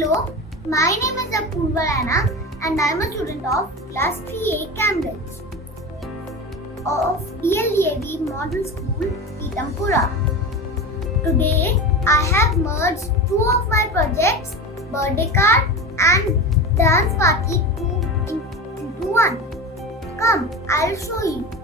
Hello, my name is Apoorva and I am a student of Class 3A Cambridge of DLDAV Model School, Pitampura. Today, I have merged two of my projects, birthday card and dance party into one. Come, I'll show you.